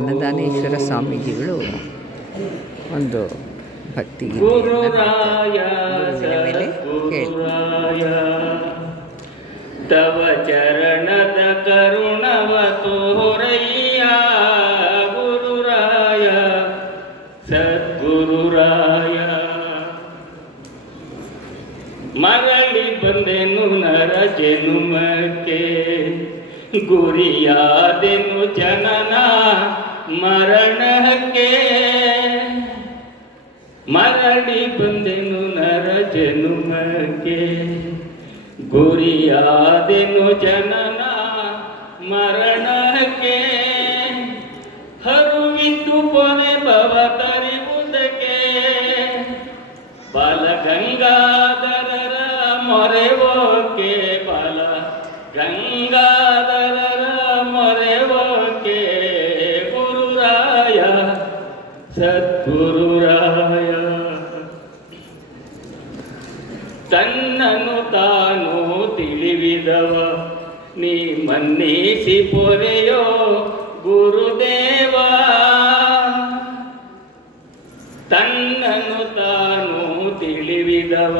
ಅನ್ನದಾನೇಶ್ವರ ಸ್ವಾಮೀಜಿಗಳು ಒಂದು ಭಕ್ತಿ ಮೇಲೆ ತವ ಚರಣದ ಕರುಣವ ತೋರಯ್ಯ ಗುರುರಾಯ ಸದ್ಗುರುರಾಯ. ಮರಳಿ ಬಂದೆನು ನರ ಜನುಮಕ್ಕೆ ಗುರಿಯಾದೆನು ಜನನ ಮರಣಕ್ಕೆ ಮರಳಿ ಬಂದೆನು ನರ ಜನುಮಕ್ಕೆ ಗುರಿಯಾದೆನು ಜನನ ಮರಣಕ್ಕೆ ಹರುವಿದ್ದು ಪೊನೆ ಭವ ತರಿವುದಕ್ಕೆ ಬಾಲ ಗಂಗಾಧರರ ಮೊರೆವೋಕೆ ಬಾಲ ಗಂಗಾಧರರ ಸದ್ಗುರುರಾಯ. ತನ್ನನು ತಾನು ತಿಳಿವಿದವ ನೀ ಮನ್ನಿಸಿ ಪೊರೆಯೋ ಗುರುದೇವ. ತನ್ನನು ತಾನು ತಿಳಿವಿದವ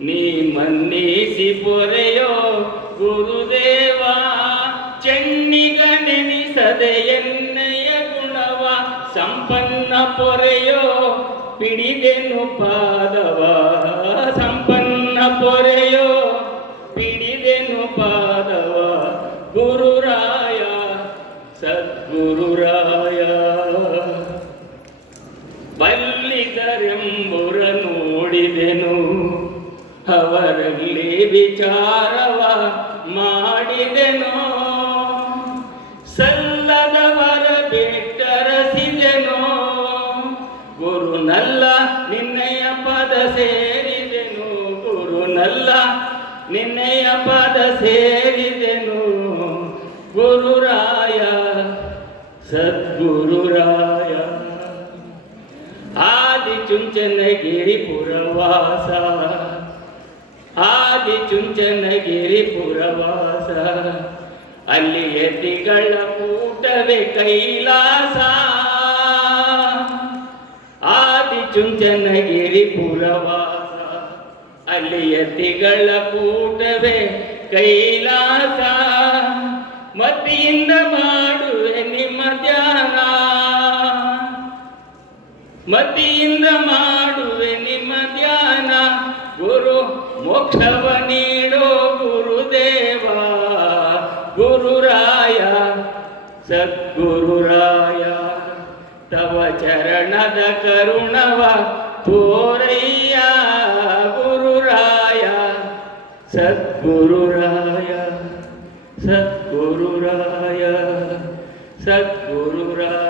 ನೀ ಮನ್ನಿಸಿ ಪೊರೆಯೋ ಪೊರೆಯೋ ಪಿಡಿದೆನು ಪಾದವ ಸಂಪನ್ನ ಪೊರೆಯೋ ಪಿಡಿದೆನು ಪಾದವ ಗುರುರಾಯ ಸದ್ಗುರುರಾಯ. ಬಲ್ಲಿದರೆಂಬುರ ನೋಡಿದೆನು ಅವರಲ್ಲಿ ವಿಚಾರವ ಮಾಡಿದೆನು. ಗುರುನಲ್ಲ ನಿನ್ನೆಯ ಪದ ಸೇರಿದೆನು. ಗುರುರಾಯ, ಸದ್ಗುರುರಾಯ. ಆದಿ ಚುಂಚನಗಿರಿ ಪುರವಾಸ ಆದಿ ಚುಂಚನಗಿರಿ ಪುರವಾಸ ಅಲ್ಲಿ ಎತ್ತಿಗಳ ಕೂಟವೇ ಕೈಲಾಸ. ಆದಿ ಚುಂಚನಗಿರಿ ಪುರವಾಸ ಅಲ್ಲಿ ಎತ್ತಿಗಳ ಕೂಟವೇ ಕೈಲಾಸ ಮತಿಯಿಂದ ಮಾಡುವೆ ನಿಮ್ಮ ಧ್ಯಾನ. ಮತಿಯಿಂದ ಮಾಡುವೆ ನಿಮ್ಮ ಧ್ಯಾನ, ಗುರು ಮೋಕ್ಷವ ನೀಡೋ ಗುರುದೇವ. ಗುರುರಾಯ, ಸದ್ಗುರುರಾಯ, ತವ ಚರಣದ ಕರುಣವ ತೋರಯ್ಯ ಸದ್ಗುರುರಾಯ ಸದ್ಗುರುರಾಯ ಸದ್ಗುರುರಾಯ